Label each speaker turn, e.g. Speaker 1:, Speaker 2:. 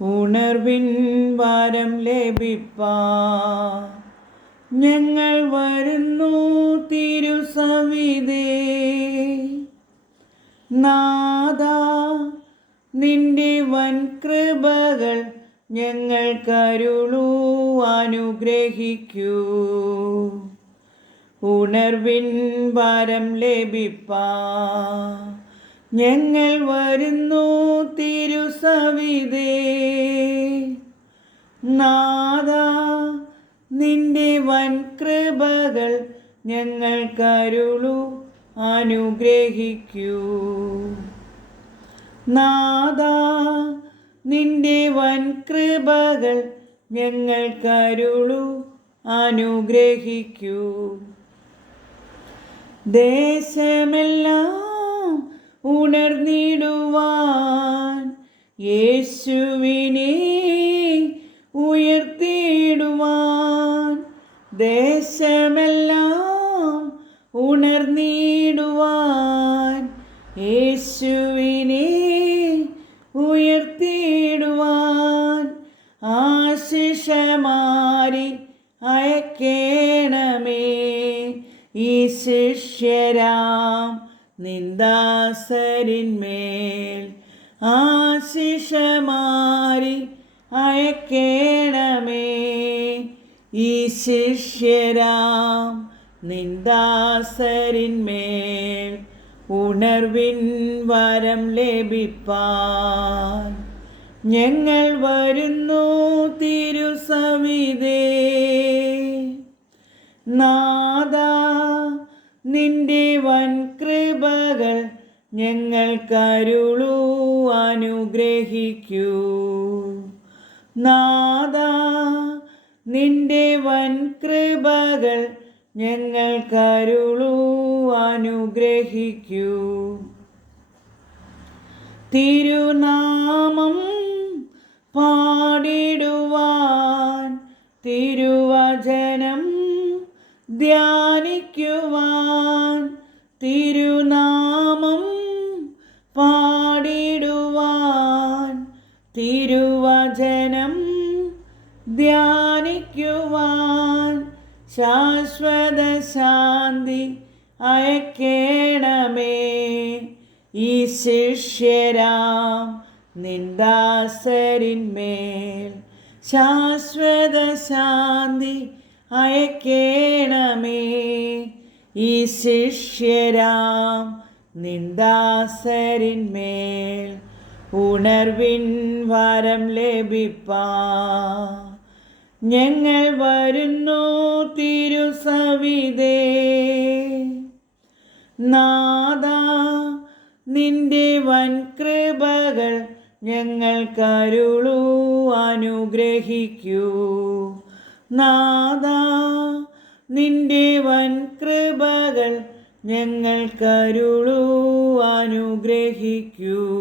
Speaker 1: ഉണർവിൻ വരം ലഭിപ്പാ ഞങ്ങൾ വരുന്നു തിരുസവിതേ നാദ നിന്റെ വൻകൃപകൾ ഞങ്ങൾ കരുളൂ അനുഗ്രഹിക്കൂ. ഉണർവിൻ വരം ലഭിപ്പാ ഞങ്ങൾ വരുന്നു തിരുസവിതേ നാദ നിന്റെ വൻ കൃപകൾ ഞങ്ങൾ കരുളു അനുഗ്രഹിക്കൂ. നാദ നിന്റെ വൻ കൃപകൾ ഞങ്ങൾ കരുളു അനുഗ്രഹിക്കൂ. ദേശമെല്ലാം ഉണർന്നിടുവാൻ യേശുവിനെ ഉയർത്തിയിടുവാൻ ദേശമെല്ലാം ഉണർന്നിടുവാൻ യേശുവിനെ ഉയർത്തിയിടുവാൻ ആശിഷമാരി അയക്കേണമേ ഈ ശിഷ്യരാം. നിന്ദാസരിന്മേൽ ആശിഷമാരി അയക്കേണമേ. ഈ ശിഷ്യരാം നിന്ദാസരിന്മേൽ ഉണർവിൻ വരം ലഭിപ്പാൻ. ഞങ്ങൾ വരുന്നു തിരുസവിതേ നാദ നിന്റെ വൻ കൃപകൾ ഞങ്ങൾ കരുളൂ അനുഗ്രഹിക്കൂ. നാദ നിന്റെ വൻ കൃപകൾ ഞങ്ങൾ കരുളൂ അനുഗ്രഹിക്കൂ. തിരുനാമം പാടിടുവാൻ തിരുവചനം ധ്യാനിക്കുവാൻ തിരുവചനം ധ്യാനിക്കുവാൻ ശാശ്വത ശാന്തി അയക്കേണമേ. ഈ ശിഷ്യരാം നിന്ദാസരിന്മേൽ ശാശ്വത ശാന്തി അയക്കേണമേ. ഈ ശിഷ്യരാം നിന്ദാസരിന്മേൽ ഉണർവിൻ വരം ലഭിപ്പാ. ഞങ്ങൾ വരുന്നു തിരുസവിതേ. നാദ നിന്റെ വൻ കൃപകൾ ഞങ്ങൾ കരുളൂ അനുഗ്രഹിക്കൂ. നാദ നിന്റെ വൻ കൃപകൾ ഞങ്ങൾ കരുളൂ അനുഗ്രഹിക്കൂ.